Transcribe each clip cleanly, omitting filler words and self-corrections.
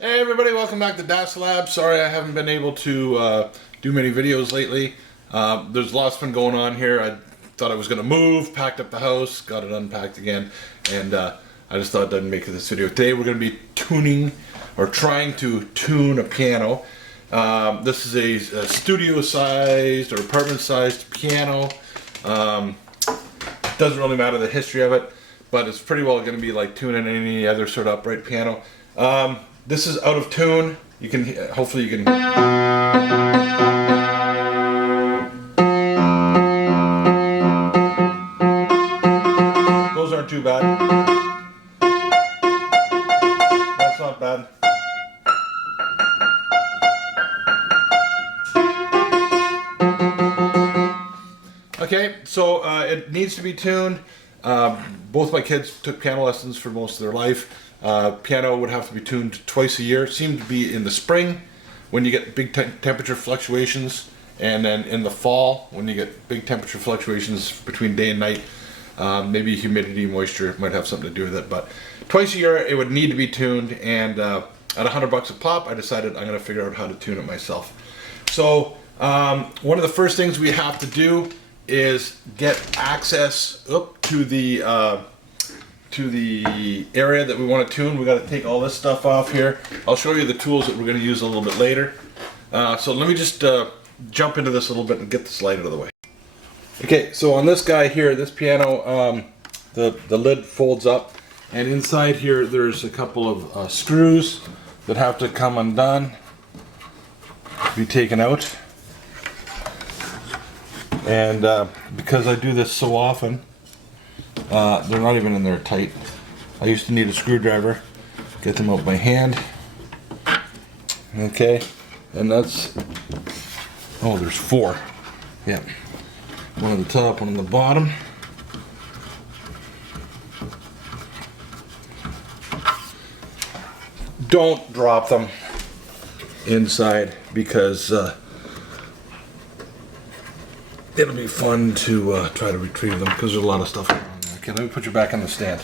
Hey everybody, welcome back to Das Lab. Sorry I haven't been able to do many videos lately. There's lots been going on here. I thought I was going to move, packed up the house, got it unpacked again, and I just thought I'd make this video. Today we're going to be tuning, or trying to tune a piano. This is a studio-sized or apartment-sized piano. Doesn't really matter the history of it, but it's pretty well going to be like tuning any other sort of upright piano. This is out of tune. You can, hopefully you can. Those aren't too bad. That's not bad. Okay, so it needs to be tuned. Both my kids took piano lessons for most of their life. Piano would have to be tuned twice a year. It seemed to be in the spring when you get big temperature fluctuations, and then in the fall when you get big temperature fluctuations between day and night. Maybe humidity, moisture might have something to do with it, but twice a year it would need to be tuned, and at $100 a pop I decided I'm going to figure out how to tune it myself. So one of the first things we have to do is get access up to the area that we want to tune. We got to take all this stuff off here. I'll show you the tools that we're going to use a little bit later. So let me just jump into this a little bit and get this light out of the way. Okay, so on this guy here, this piano, the lid folds up, and inside here there's a couple of screws that have to come undone, be taken out. And because I do this so often, they're not even in there tight. I used to need a screwdriver, get them out by hand. Okay, and that's, oh, there's four. Yeah, one on the top, one on the bottom. Don't drop them inside, because it'll be fun to try to retrieve them, because there's a lot of stuff going on there. Okay, let me put you back on the stand.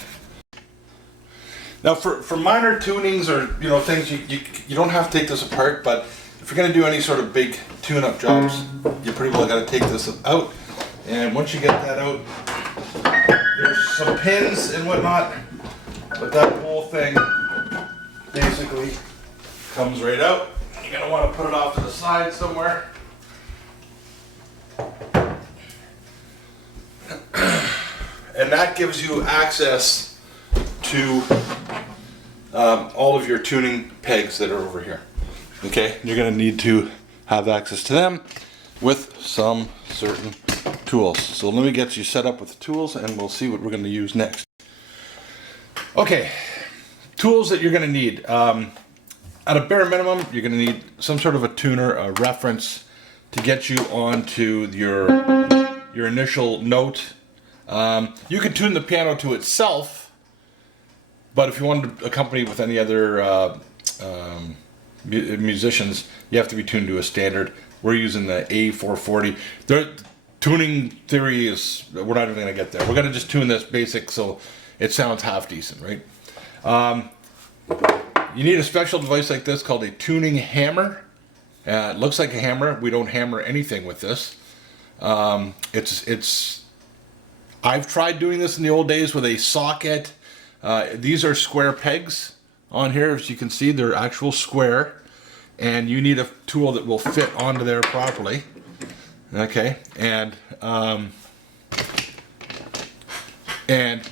Now for minor tunings, or things, you don't have to take this apart, but if you're going to do any sort of big tune-up jobs, you pretty well got to take this out. And once you get that out, there's some pins and whatnot, but that whole thing basically comes right out. You're going to want to put it off to the side somewhere. And that gives you access to all of your tuning pegs that are over here. Okay, you're going to need to have access to them with some certain tools. So let me get you set up with the tools, and we'll see what we're going to use next. Okay, tools that you're going to need. At a bare minimum, you're going to need some sort of a tuner, a reference, to get you onto your initial note. You can tune the piano to itself, but if you want to accompany with any other musicians, you have to be tuned to a standard. We're using the A440. The tuning theory is, we're not even going to get there. We're going to just tune this basic so it sounds half decent, right? You need a special device like this called a tuning hammer. It looks like a hammer. We don't hammer anything with this. I've tried doing this in the old days with a socket. These are square pegs on here. As you can see, they're actual square, and you need a tool that will fit onto there properly. Okay, and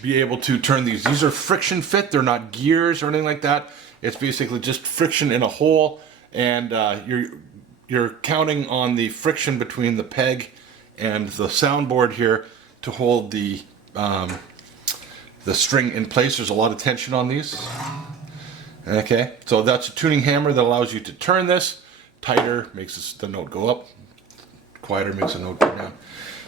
be able to turn these. These are friction fit. They're not gears or anything like that. It's basically just friction in a hole, and you're counting on the friction between the peg and the soundboard here to hold the string in place. There's a lot of tension on these. Okay, so that's a tuning hammer that allows you to turn this. Tighter makes the note go up. Quieter makes the note go down.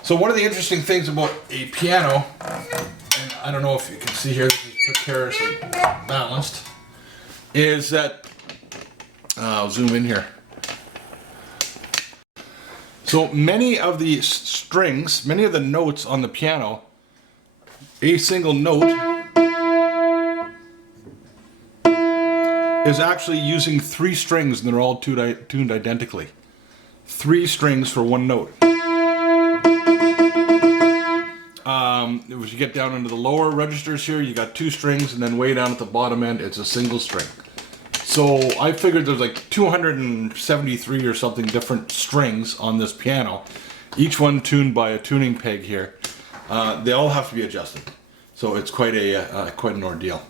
So one of the interesting things about a piano, and I don't know if you can see here, this is precariously balanced, is that, I'll zoom in here. So many of the strings, many of the notes on the piano, a single note is actually using 3 strings, and they're all tuned identically. 3 strings for one note. As you get down into the lower registers here, you got 2 strings, and then way down at the bottom end, it's a single string. So I figured there's like 273 or something different strings on this piano, each one tuned by a tuning peg here. They all have to be adjusted, so it's quite an ordeal.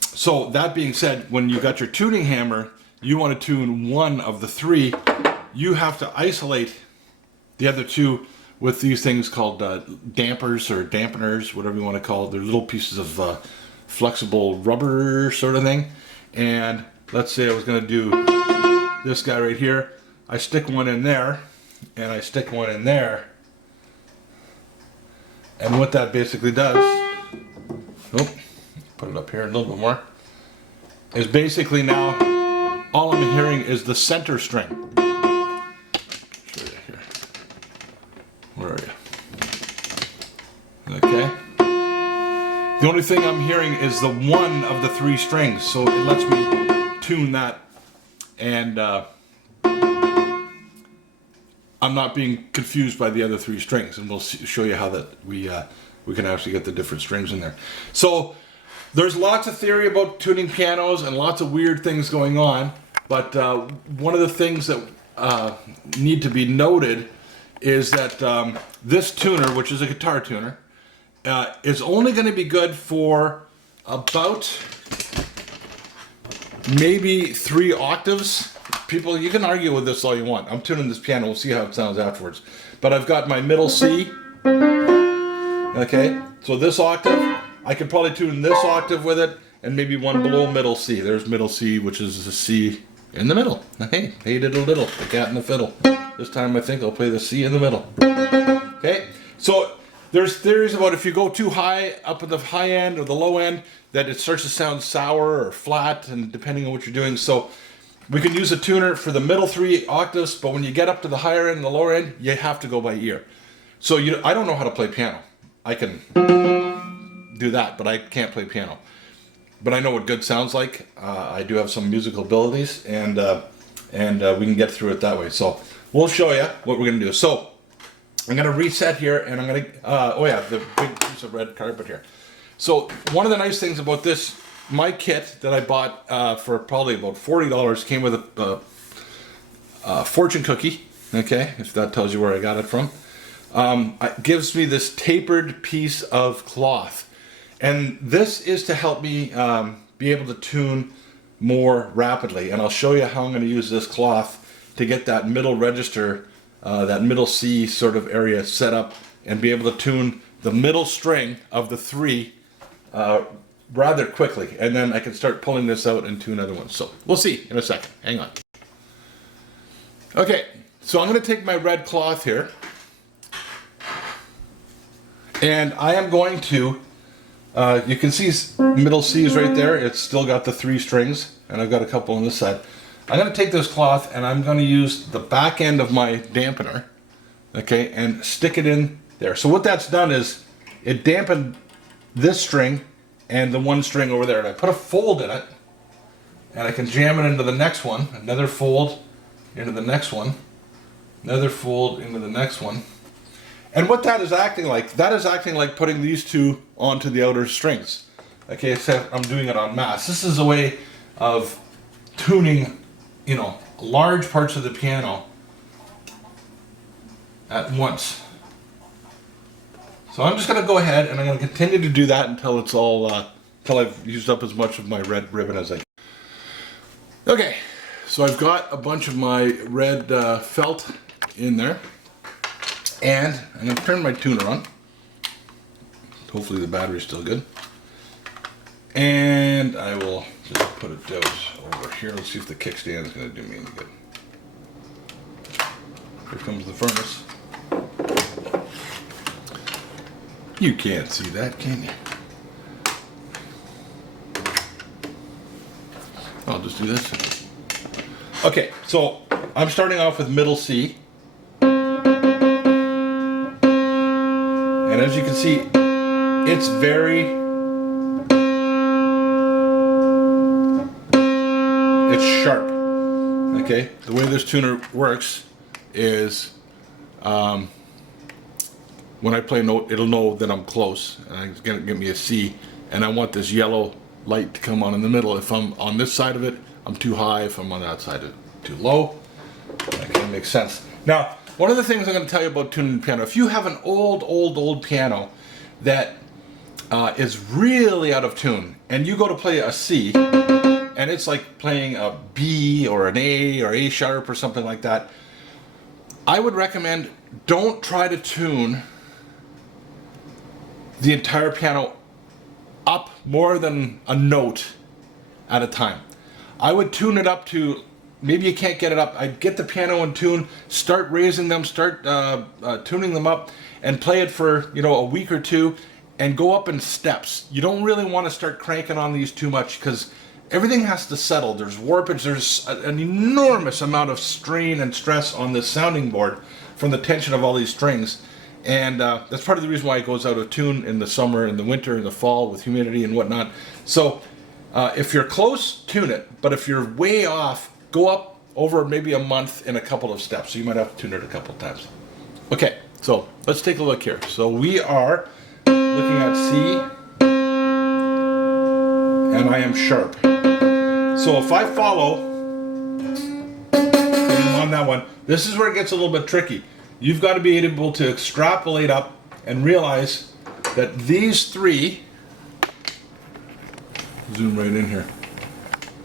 So that being said, when you got your tuning hammer, you want to tune one of the 3. You have to isolate the other 2 with these things called dampers or dampeners, whatever you want to call it. They're little pieces of flexible rubber sort of thing. And let's say I was going to do this guy right here. I stick one in there, and I stick one in there. And what that basically does, put it up here a little bit more, is basically now all I'm hearing is the center string. Show you here. Where are you? Okay. The only thing I'm hearing is the one of the 3 strings, so it lets me tune that, and I'm not being confused by the other 3 strings, and we'll show you how that we can actually get the different strings in there. So there's lots of theory about tuning pianos and lots of weird things going on, but one of the things that need to be noted is that this tuner, which is a guitar tuner, is only going to be good for about maybe 3 octaves. People, you can argue with this all you want. I'm tuning this piano. We'll see how it sounds afterwards. But I've got my middle C. Okay, so this octave, I could probably tune this octave with it, and maybe one below middle C. There's middle C, which is a C in the middle. Hey, did a little, the cat and the fiddle. This time I think I'll play the C in the middle. Okay, so there's theories about if you go too high up at the high end or the low end, that it starts to sound sour or flat, and depending on what you're doing. So we can use a tuner for the middle 3 octaves, but when you get up to the higher end and the lower end, you have to go by ear. So I don't know how to play piano. I can do that, but I can't play piano. But I know what good sounds like. I do have some musical abilities, and we can get through it that way. So we'll show you what we're going to do. So I'm going to reset here, and I'm going to, the big piece of red carpet here. So one of the nice things about this, my kit that I bought for probably about $40 came with a fortune cookie, okay, if that tells you where I got it from. It gives me this tapered piece of cloth. And this is to help me be able to tune more rapidly. And I'll show you how I'm going to use this cloth to get that middle register, that middle C sort of area set up, and be able to tune the middle string of the 3 rather quickly. And then I can start pulling this out and tune other ones. So we'll see in a second. Hang on. Okay, so I'm going to take my red cloth here, and I am going to you can see middle C is right there. It's still got the 3 strings, and I've got a couple on this side. I'm going to take this cloth, and I'm going to use the back end of my dampener, okay, and stick it in there. So what that's done is it dampened this string and the 1 string over there. And I put a fold in it, and I can jam it into the next one. Another fold into the next one. Another fold into the next one. And what that is acting like putting these 2 onto the outer strings. Okay, so I'm doing it en masse. This is a way of tuning, large parts of the piano at once. So I'm just going to go ahead and I'm going to continue to do that until it's all, until I've used up as much of my red ribbon as I can. Okay, so I've got a bunch of my red felt in there. And I'm going to turn my tuner on. Hopefully the battery's still good. And I will just put it down over here. Let's see if the kickstand is going to do me any good. Here comes the furnace. You can't see that, can you? I'll just do this. Okay, so I'm starting off with middle C. And as you can see, it's very it's sharp. Okay, the way this tuner works is when I play a note, it'll know that I'm close, and it's gonna give me a C, and I want this yellow light to come on in the middle. If I'm on this side of it, I'm too high. If I'm on that side of it, too low. That kind of makes sense. Now, one of the things I'm going to tell you about tuning the piano, if you have an old piano that is really out of tune, and you go to play a C, and it's like playing a B or an A or A sharp or something like that, I would recommend don't try to tune the entire piano up more than a note at a time. I would tune it up to, maybe you can't get it up, I'd get the piano in tune, start raising them, start tuning them up, and play it for, you know, a week or two, and go up in steps. You don't really want to start cranking on these too much, because everything has to settle. There's warpage, there's an enormous amount of strain and stress on this sounding board from the tension of all these strings. And that's part of the reason why it goes out of tune in the summer, in the winter, in the fall with humidity and whatnot. So if you're close, tune it. But if you're way off, go up over maybe a month in a couple of steps. So you might have to tune it a couple of times. Okay, so let's take a look here. So we are looking at C, and I am sharp. So if I follow on that one, this is where it gets a little bit tricky. You've got to be able to extrapolate up and realize that these three, zoom right in here,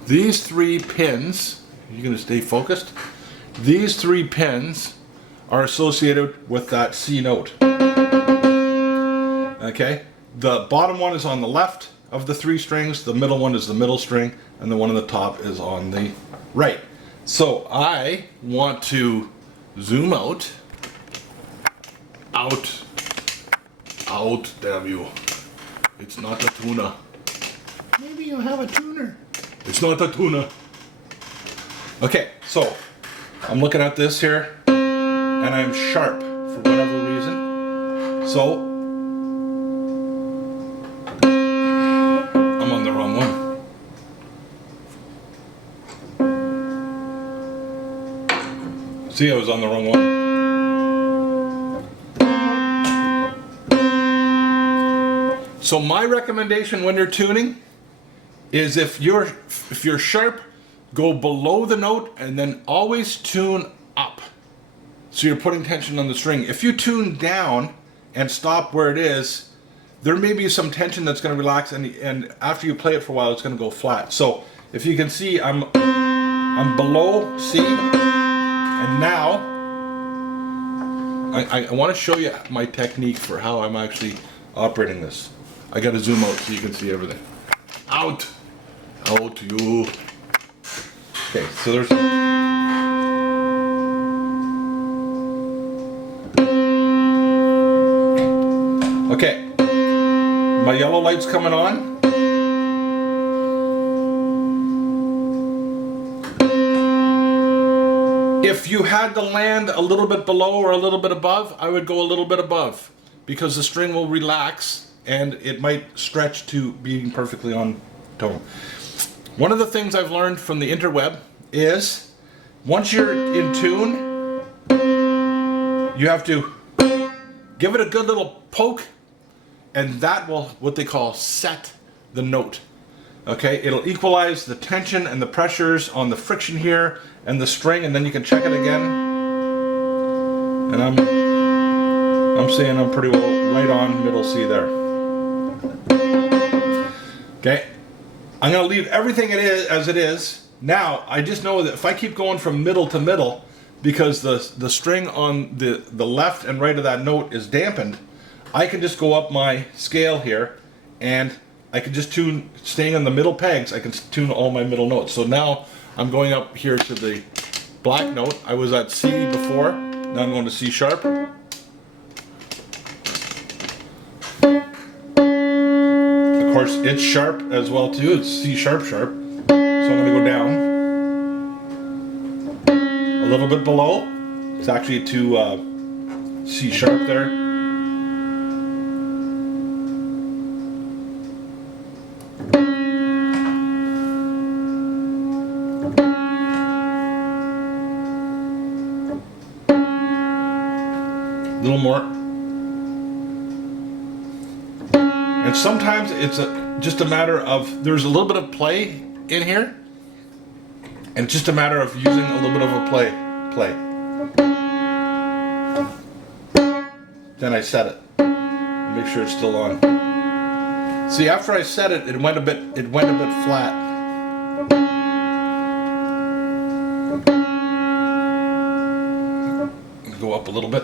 these three pins, you're going to stay focused, these three pins are associated with that C note. Okay, the bottom one is on the left of the three strings, the middle one is the middle string, and the one on the top is on the right. So I want to zoom out, damn you. It's not a tuna. Maybe you have a tuner. It's not a tuna. Okay, so I'm looking at this here, and I'm sharp for whatever reason. So I'm on the wrong one. See, I was on the wrong one. So my recommendation when you're tuning is if you're sharp, go below the note and then always tune up. So you're putting tension on the string. If you tune down and stop where it is, there may be some tension that's going to relax, and after you play it for a while, it's going to go flat. So if you can see, I'm below C, and now I want to show you my technique for how I'm actually operating this. I got to zoom out so you can see everything. Out you. Okay, so there's. Okay, my yellow light's coming on. If you had to land a little bit below or a little bit above, I would go a little bit above, because the string will relax and it might stretch to being perfectly on tone. One of the things I've learned from the interweb is once you're in tune, you have to give it a good little poke, and that will, what they call, set the note. Okay, it'll equalize the tension and the pressures on the friction here and the string, and then you can check it again. And I'm saying I'm pretty well right on middle C there. Okay, I'm going to leave everything as it is. Now, I just know that if I keep going from middle to middle, because the string on the left and right of that note is dampened, I can just go up my scale here, and I can just tune, staying on the middle pegs, I can tune all my middle notes. So now I'm going up here to the black note. I was at C before, now I'm going to C sharp. Of course, it's sharp as well too, it's C sharp sharp. So I'm going to go down a little bit below. It's actually to C sharp there. A little more. And sometimes it's just a matter of, there's a little bit of play in here, and it's just a matter of using a little bit of a play. Then I set it. Make sure it's still on. See, after I set it, it went a bit flat. Go up a little bit.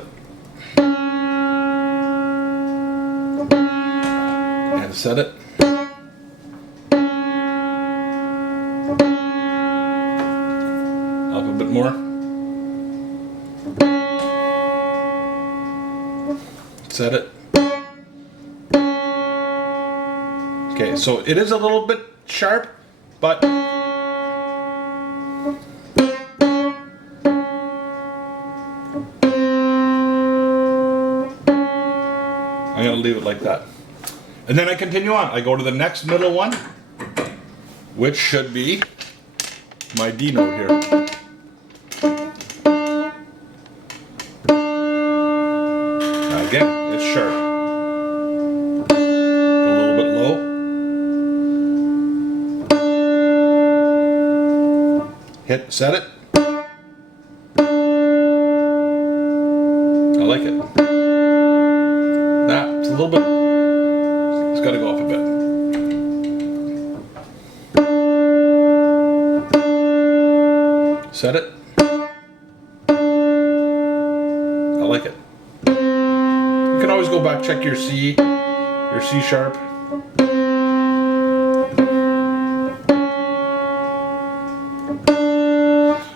And set it. Up a bit more. Set it. Okay, so it is a little bit sharp, but I'm gonna leave it like that. And then I continue on. I go to the next middle one, which should be my D note here. Again, it's sharp. A little bit low. Hit, set it. I like it. Nah, it's a little bit, it's got to go up a bit. Set it. I like it. You can always go back, check your C sharp.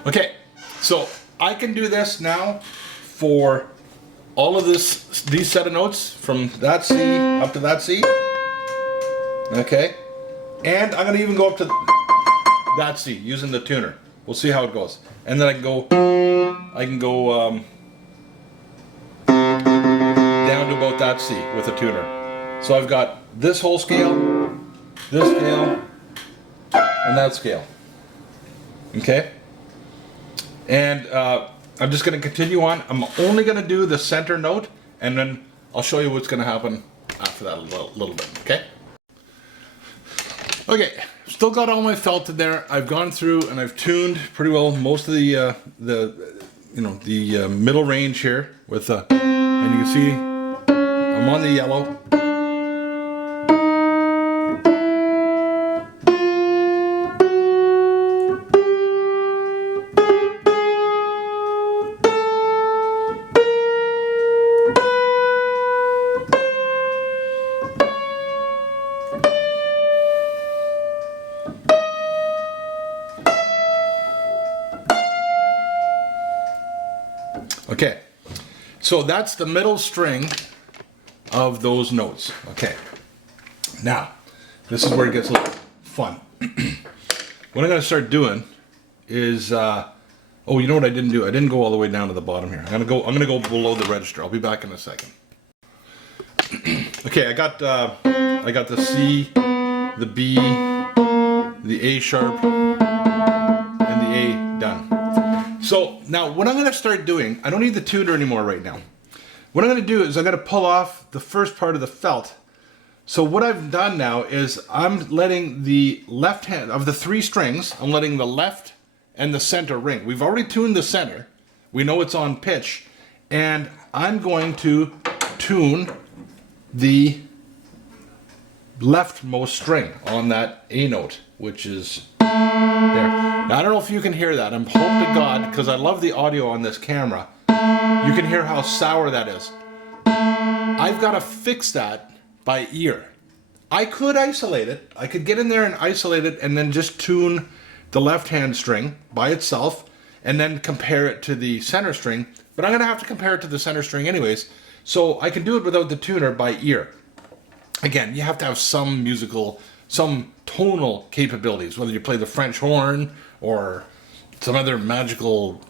Okay, so I can do this now for all of these set of notes from that C up to that C. Okay, and I'm gonna even go up to that C using the tuner. We'll see how it goes, and then I can go down to about that C with a tuner. So I've got this whole scale, this scale, and that scale. Okay, and I'm just going to continue on. I'm only going to do the center note, and then I'll show you what's going to happen after that a little bit. Okay. Okay, still got all my felt in there. I've gone through and I've tuned pretty well most of the middle range here with and you can see I'm on the yellow. Okay, so that's the middle string of those notes. Okay, now this is where it gets a little fun. What I'm going to start doing is, oh, you know what I didn't do? I didn't go all the way down to the bottom here. I'm going to go below the register. I'll be back in a second. Okay, I got the C, the B, the A sharp, and the A done. So now what I'm going to start doing, I don't need the tuner anymore right now. What I'm going to do is I'm going to pull off the first part of the felt. So what I've done now is I'm letting the left hand, of the three strings, I'm letting the left and the center ring. We've already tuned the center. We know it's on pitch. And I'm going to tune the leftmost string on that A note, which is there. Now, I don't know if you can hear that. I'm hope to God, because I love the audio on this camera, you can hear how sour that is. I've got to fix that by ear. I could isolate it. I could get in there and isolate it and then just tune the left hand string by itself and then compare it to the center string. But I'm going to have to compare it to the center string anyways. So I can do it without the tuner by ear. Again, you have to have some tonal capabilities, whether you play the French horn or some other magical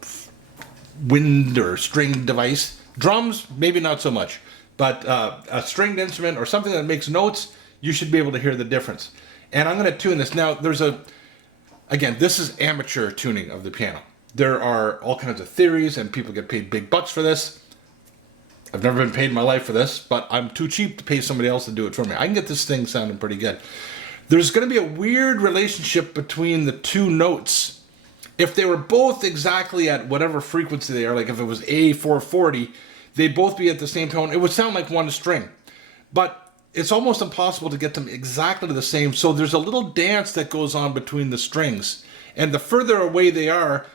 wind or string device. Drums, maybe not so much, but a stringed instrument or something that makes notes, you should be able to hear the difference. And I'm going to tune this. Now, there's a again, this is amateur tuning of the piano. There are all kinds of theories, and people get paid big bucks for this. I've never been paid in my life for this, but I'm too cheap to pay somebody else to do it for me. I can get this thing sounding pretty good. There's going to be a weird relationship between the two notes. If they were both exactly at whatever frequency they are, like if it was A440, they'd both be at the same tone. It would sound like one string. But it's almost impossible to get them exactly the same. So there's a little dance that goes on between the strings. And the further away they are,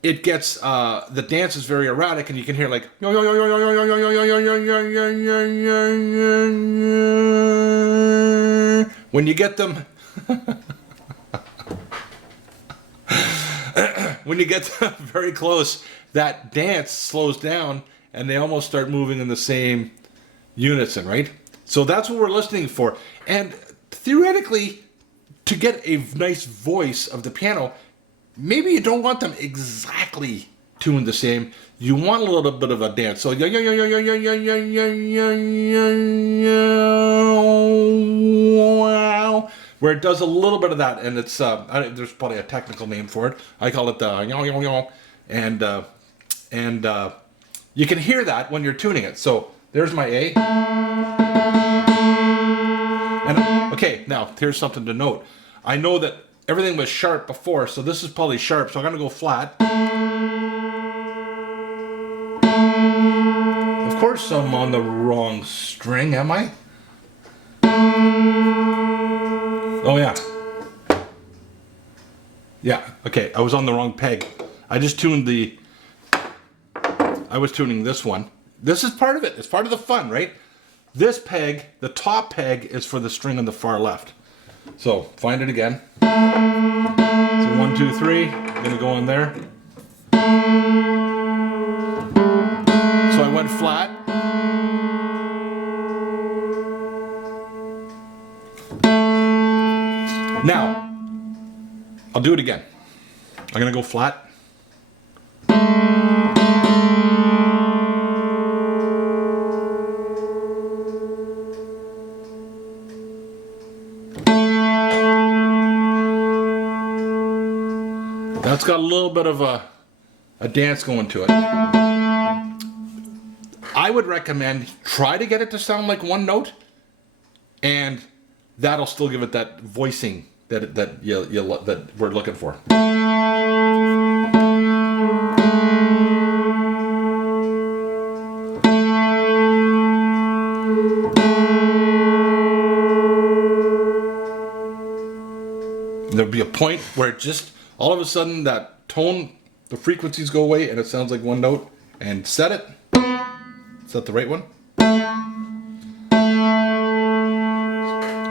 it gets, the dance is very erratic, and you can hear like, when you get them, when you get them very close, that dance slows down, and they almost start moving in the same unison, right? So that's what we're listening for. And theoretically, to get a nice voice of the piano, maybe you don't want them exactly tuned the same. You want a little bit of a dance. So where it does a little bit of that, and it's there's probably a technical name for it. I call it the and you can hear that when you're tuning it. So there's my A. And okay, now here's something to note. I know that everything was sharp before, so this is probably sharp, so I'm gonna go flat. Of course I'm on the wrong string, am I? Oh yeah. Yeah, okay, I was on the wrong peg. I just tuned I was tuning this one. This is part of it, it's part of the fun, right? This peg, the top peg, is for the string on the far left. So, find it again. So 1, 2, 3, I'm gonna go in there. So I went flat. Now, I'll do it again. I'm gonna go flat. That's got a little bit of a dance going to it. I would recommend try to get it to sound like one note, and that'll still give it that voicing that we're looking for. There'll be a point where it just all of a sudden that tone, the frequencies go away, and it sounds like one note. And set it. Is that the right one?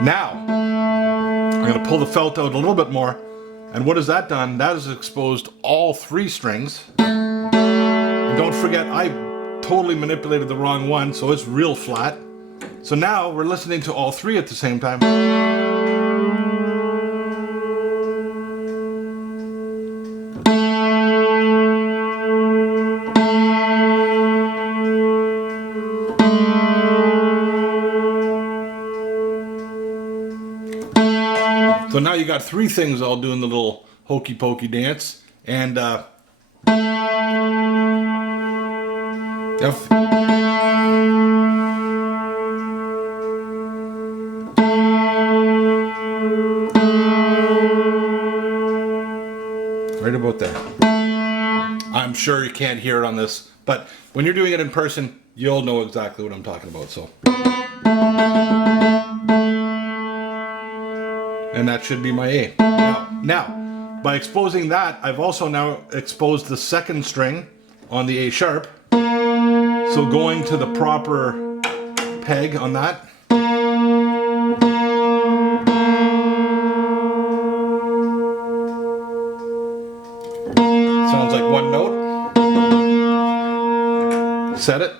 Now, I'm going to pull the felt out a little bit more. And what has that done? That has exposed all three strings. And don't forget, I totally manipulated the wrong one, so it's real flat. So now we're listening to all three at the same time. So now you got three things all doing the little hokey pokey dance, and right about there. I'm sure you can't hear it on this, but when you're doing it in person, you'll know exactly what I'm talking about. So. And that should be my A. Now, by exposing that, I've also now exposed the second string on the A sharp. So going to the proper peg on that. Sounds like one note. Set it.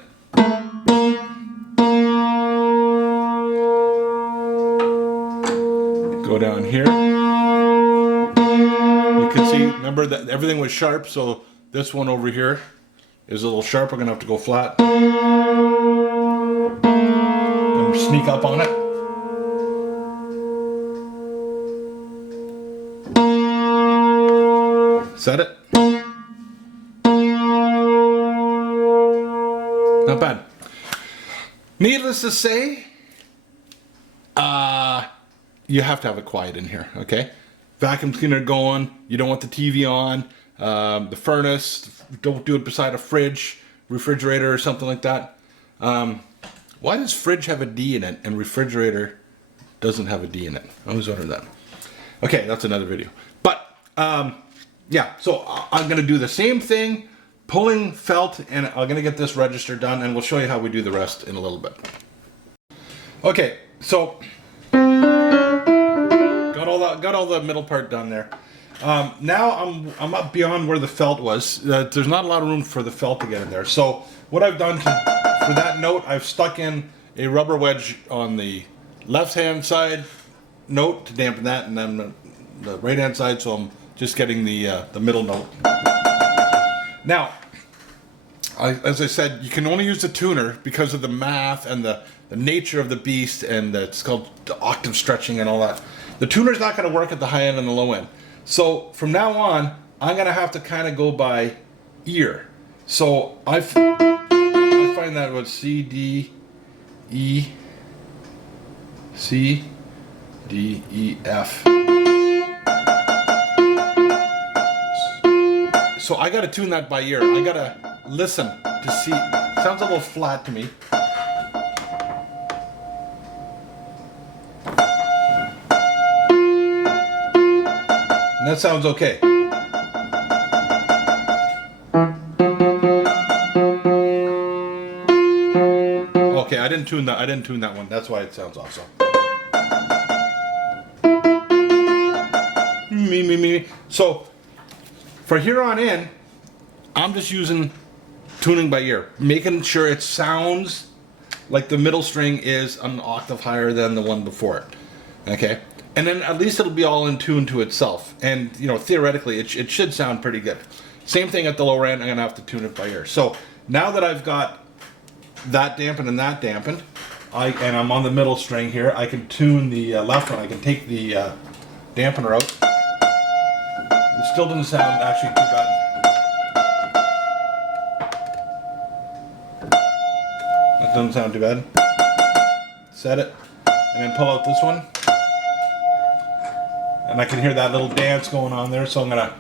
Go down here. You can see, remember that everything was sharp, so this one over here is a little sharp. We're gonna have to go flat. And sneak up on it. Set it. Not bad. Needless to say, you have to have it quiet in here, okay? Vacuum cleaner going, you don't want the TV on, the furnace, don't do it beside a fridge, refrigerator or something like that. Why does fridge have a D in it and refrigerator doesn't have a D in it? I always wondered that. Okay, that's another video. But, yeah, so I'm going to do the same thing, pulling felt, and I'm going to get this register done, and we'll show you how we do the rest in a little bit. Okay, so got all the middle part done there. Now I'm up beyond where the felt was. There's not a lot of room for the felt to get in there. So what I've done for that note, I've stuck in a rubber wedge on the left-hand side note to dampen that, and then the right-hand side, so I'm just getting the middle note. Now, as I said, you can only use the tuner because of the math and the nature of the beast, and it's called the octave stretching and all that. The tuner's not going to work at the high end and the low end. So from now on, I'm going to have to kind of go by ear. So I find that with C, D, E, C, D, E, F. So I got to tune that by ear. I got to listen to see. It sounds a little flat to me. And that sounds okay. Okay, I didn't tune that one. That's why it sounds off. So. Me. So for here on in, I'm just using tuning by ear, making sure it sounds like the middle string is an octave higher than the one before it. Okay? And then at least it'll be all in tune to itself. And, you know, theoretically, it should sound pretty good. Same thing at the lower end, I'm going to have to tune it by ear. So now that I've got that dampened and that dampened, and I'm on the middle string here, I can tune the left one. I can take the dampener out. It still doesn't sound actually too bad. That doesn't sound too bad. Set it, and then pull out this one. And I can hear that little dance going on there, so I'm gonna.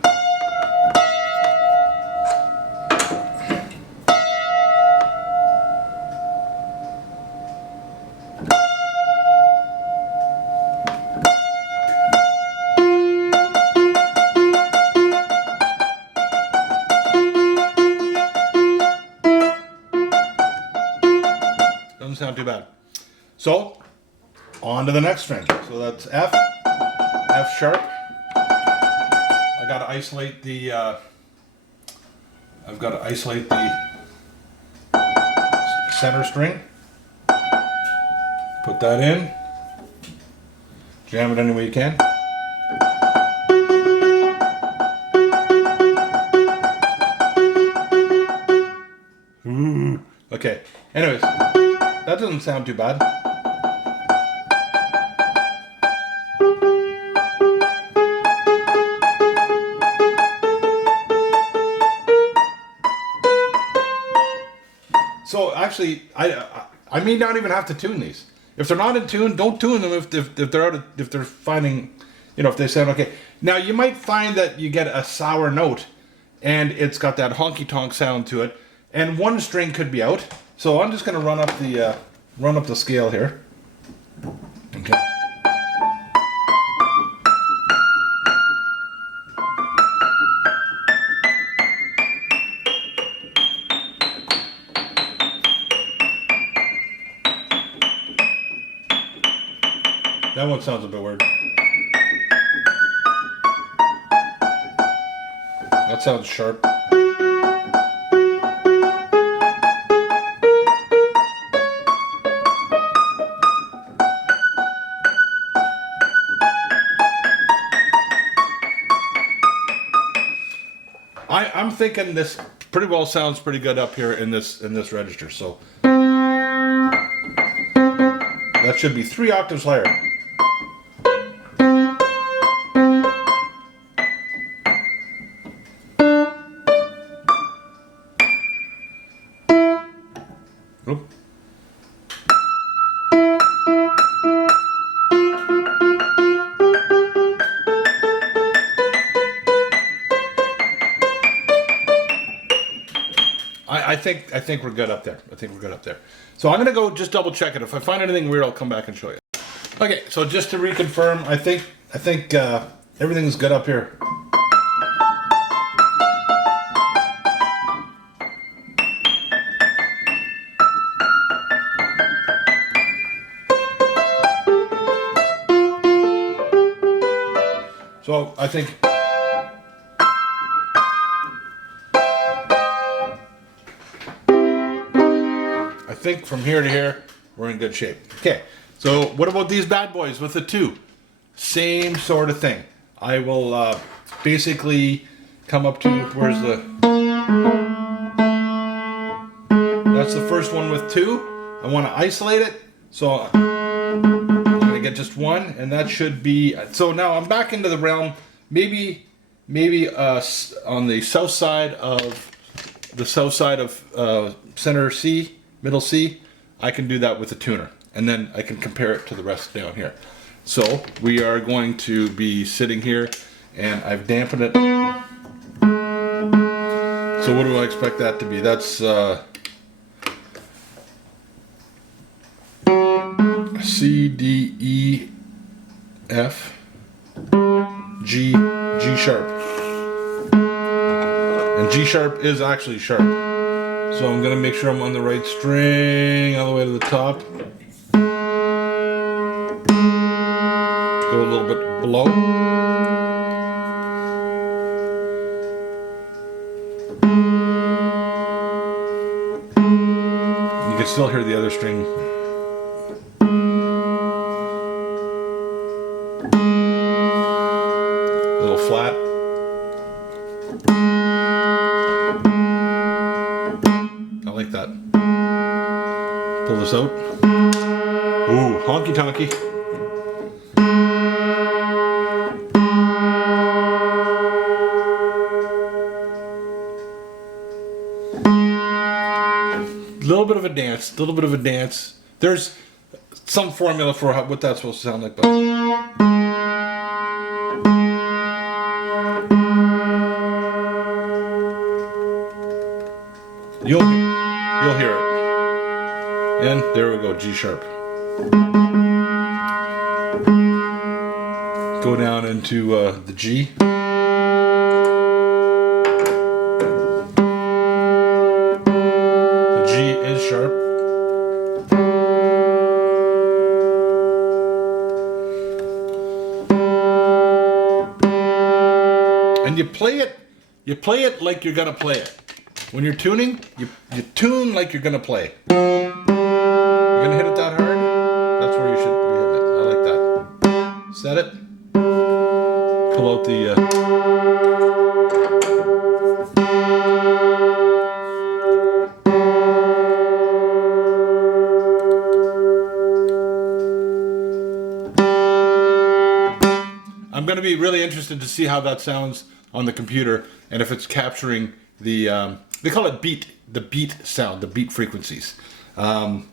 Doesn't sound too bad. So, on to the next string. So that's F. F sharp. I gotta isolate the center string. Put that in. Jam it any way you can. Ooh. Okay. Anyways, that doesn't sound too bad. So actually, I may not even have to tune these. If they're not in tune, don't tune them. If they're out of, if they're finding, you know, if they sound okay. Now you might find that you get a sour note, and it's got that honky tonk sound to it, and one string could be out. So I'm just going to run up the scale here. Okay. That one sounds a bit weird. That sounds sharp. I'm thinking this pretty well sounds pretty good up here in this register. So that should be 3 octaves higher. Oop. I think we're good up there. I think we're good up there. So I'm gonna go just double check it. If I find anything weird, I'll come back and show you. Okay, so just to reconfirm, I think everything's good up here. So I think from here to here, we're in good shape. Okay, so what about these bad boys with the 2? Same sort of thing. I will basically come up to, where's the, that's the first one with 2. I want to isolate it, so I'm going to get just 1, and that should be, so now I'm back into the realm, maybe on the south side of center C, middle C, I can do that with a tuner, and then I can compare it to the rest down here. So we are going to be sitting here, and I've dampened it. So what do I expect that to be? That's C, D, E, F, G, G sharp. And G sharp is actually sharp. So I'm gonna make sure I'm on the right string all the way to the top. Go a little bit below. You can still hear the other string. A little flat. I like that. Pull this out. Ooh, honky tonky. Little bit of a dance. There's some formula for what that's supposed to sound like, but you'll hear it. And there we go, G sharp. Go down into the G. The G is sharp. And you play it like you're gonna play it. When you're tuning, you tune like you're gonna play. You're gonna hit it that hard? That's where you should be hitting it. I like that. Set it. Pull out the I'm gonna be really interested to see how that sounds on the computer, and if it's capturing the they call it the beat sound, the beat frequencies. Someday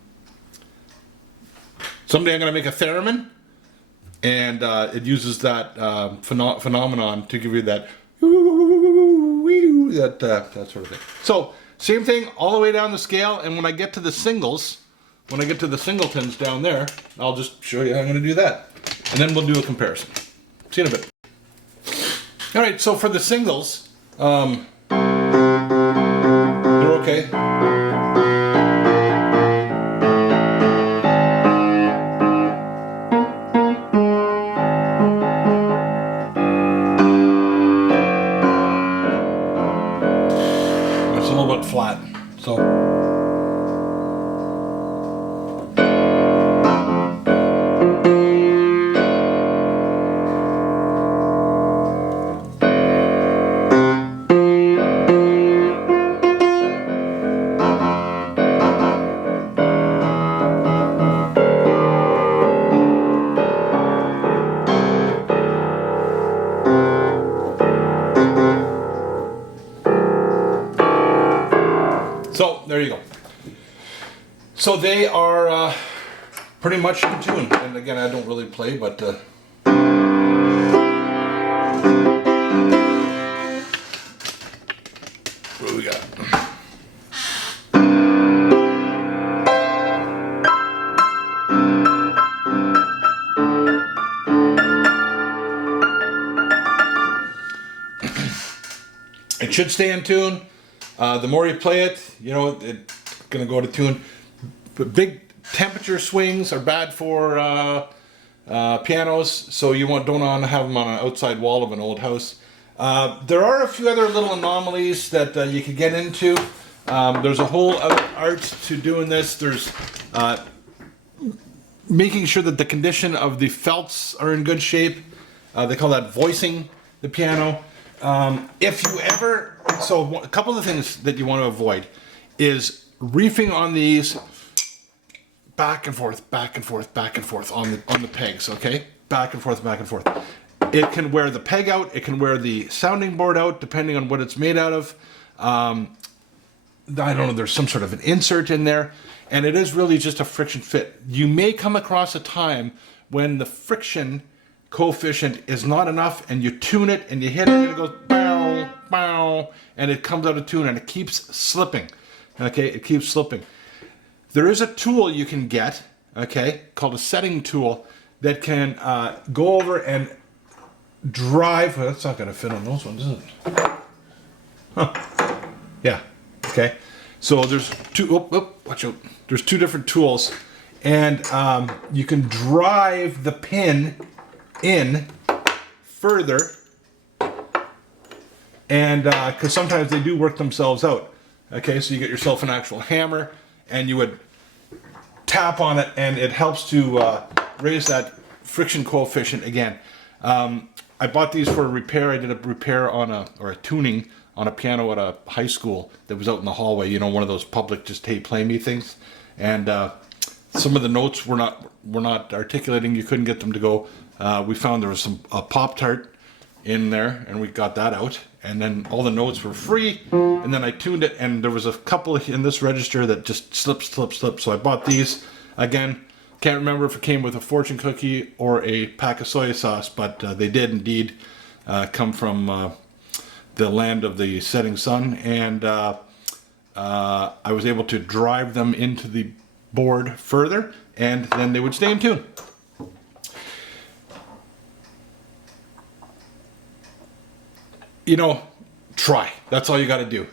I'm going to make a theremin, and it uses that phenomenon to give you that that sort of thing. So same thing all the way down the scale, and when I get to the singles, when I get to the singletons down there, I'll just show you how I'm going to do that, and then we'll do a comparison. See you in a bit. All right, so for the singles, they're okay. It's a little bit flat, so. So there you go. So they are pretty much in tune. And again, I don't really play, but what do we got? It should stay in tune. The more you play it, you know, it's gonna go to tune. But big temperature swings are bad for pianos, so you don't want to have them on an outside wall of an old house. There are a few other little anomalies that you could get into. There's a whole other art to doing this. There's making sure that the condition of the felts are in good shape. They call that voicing the piano. If you ever, so a couple of things that you want to avoid is reefing on these back and forth, back and forth, back and forth on the pegs, okay? Back and forth, back and forth. It can wear the peg out, it can wear the sounding board out, depending on what it's made out of. I don't know, there's some sort of an insert in there, and it is really just a friction fit. You may come across a time when the friction coefficient is not enough and you tune it and you hit it and it goes bow, bow, and it comes out of tune and it keeps slipping, okay? It keeps slipping. There is a tool you can get, okay, called a setting tool that can go over and drive. Well, that's not going to fit on those ones, is it? Huh. Yeah. Okay. So there's two. Watch out. There's two different tools, and you can drive the pin in further, and because sometimes they do work themselves out. Okay, so you get yourself an actual hammer, and you would tap on it, and it helps to raise that friction coefficient again. I bought these for a repair. I did a repair on a tuning on a piano at a high school that was out in the hallway. You know, one of those public just hey play me things, and some of the notes were not articulating. You couldn't get them to go. We found there was a Pop-Tart in there, and we got that out, and then all the notes were free, and then I tuned it, and there was a couple in this register that just slipped. So I bought these. Again, can't remember if it came with a fortune cookie or a pack of soy sauce, but they did indeed come from the land of the setting sun, and I was able to drive them into the board further, and then they would stay in tune. You know, try. That's all you got to do.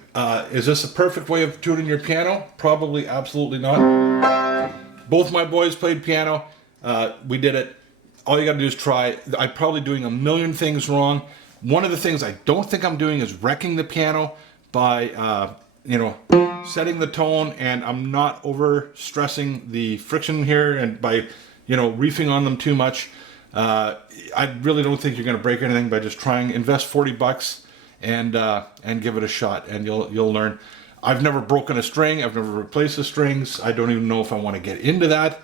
Is this a perfect way of tuning your piano? Probably, absolutely not. Both my boys played piano. We did it. All you got to do is try. I'm probably doing a million things wrong. One of the things I don't think I'm doing is wrecking the piano by, setting the tone, and I'm not over stressing the friction here, and by, reefing on them too much. I really don't think you're going to break anything by just trying. Invest $40 and give it a shot, and you'll learn. I've never broken a string. I've never replaced the strings. I don't even know if I want to get into that.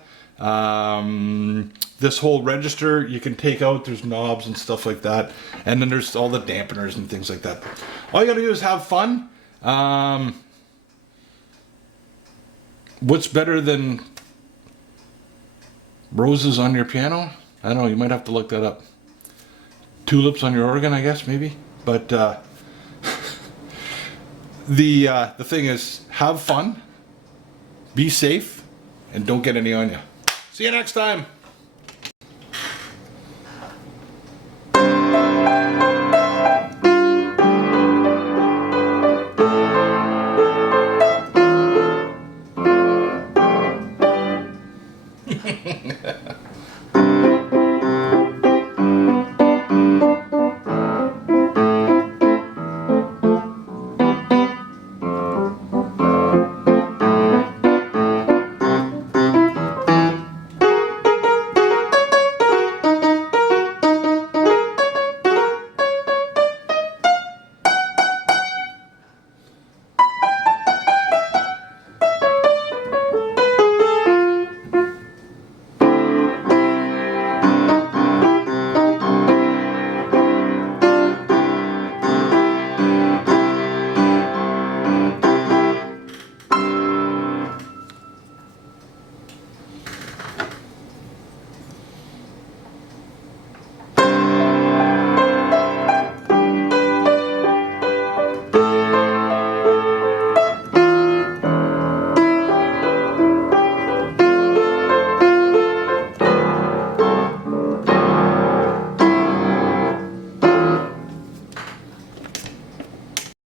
This whole register you can take out. There's knobs and stuff like that, and then there's all the dampeners and things like that. All you got to do is have fun. What's better than roses on your piano? I don't know, you might have to look that up. Tulips on your organ, I guess, maybe. But the thing is, have fun, be safe, and don't get any on you. See you next time.